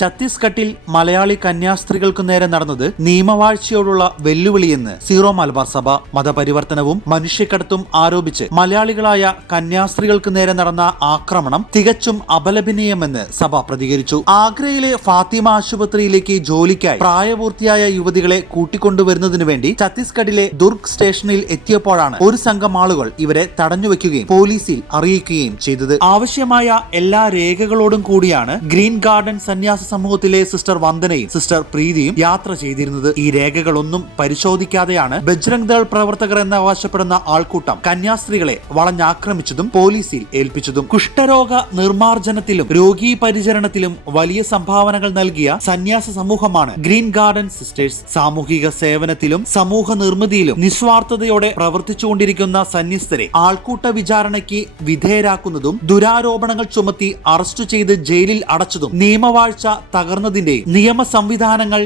ഛത്തീസ്ഗഡിൽ മലയാളി കന്യാസ്ത്രീകൾക്കു നേരെ നടന്നത് നിയമവാഴ്ചയോടുള്ള വെല്ലുവിളിയെന്ന് സീറോ മലബാർ സഭ മതപരിവർത്തനവും മനുഷ്യക്കടത്തും ആരോപിച്ച് മലയാളികളായ കന്യാസ്ത്രീകൾക്ക് നേരെ നടന്ന ആക്രമണം തികച്ചും അപലപനീയമെന്ന് സഭ പ്രതികരിച്ചു. ആഗ്രയിലെ ഫാത്തിമ ആശുപത്രിയിലേക്ക് ജോലിക്കായി പ്രായപൂർത്തിയായ യുവതികളെ കൂട്ടിക്കൊണ്ടുവരുന്നതിനു വേണ്ടി ഛത്തീസ്ഗഡിലെ ദുർഗ് സ്റ്റേഷനിൽ എത്തിയപ്പോഴാണ് ഒരു സംഘം ആളുകൾ ഇവരെ തടഞ്ഞുവെക്കുകയും പോലീസിൽ അറിയിക്കുകയും ചെയ്തത്. ആവശ്യമായ എല്ലാ രേഖകളോടും കൂടിയാണ് ഗ്രീൻ ഗാർഡൻ സന്യാസ സമൂഹത്തിലെ സിസ്റ്റർ വന്ദനയും സിസ്റ്റർ പ്രീതിയും യാത്ര ചെയ്തിരുന്നത് ഈ രേഖകളൊന്നും പരിശോധിക്കാതെയാണ്. ബജ്രംഗ് ദൾ പ്രവർത്തകർ എന്ന് അവകാശപ്പെടുന്ന ആൾക്കൂട്ടം കന്യാസ്ത്രീകളെ വളഞ്ഞാക്രമിച്ചതും പോലീസിൽ ഏൽപ്പിച്ചതും. കുഷ്ഠരോഗ നിർമ്മാർജനത്തിലും രോഗീ പരിചരണത്തിലും വലിയ സംഭാവനകൾ നൽകിയ സന്യാസ സമൂഹമാണ് ഗ്രീൻ ഗാർഡൻ സിസ്റ്റേഴ്സ്. സാമൂഹിക സേവനത്തിലും സമൂഹ നിർമ്മിതിയിലും നിസ്വാർത്ഥതയോടെ പ്രവർത്തിച്ചുകൊണ്ടിരിക്കുന്ന സന്യസ്തരെ ആൾക്കൂട്ട വിചാരണയ്ക്ക് വിധേയരാക്കുന്നതും ദുരാരോപണങ്ങൾ ചുമത്തി അറസ്റ്റ് ചെയ്ത് ജയിലിൽ അടച്ചതും നിയമവാഴ്ച തകർന്നതിന്റെയും നിയമ സംവിധാനങ്ങൾ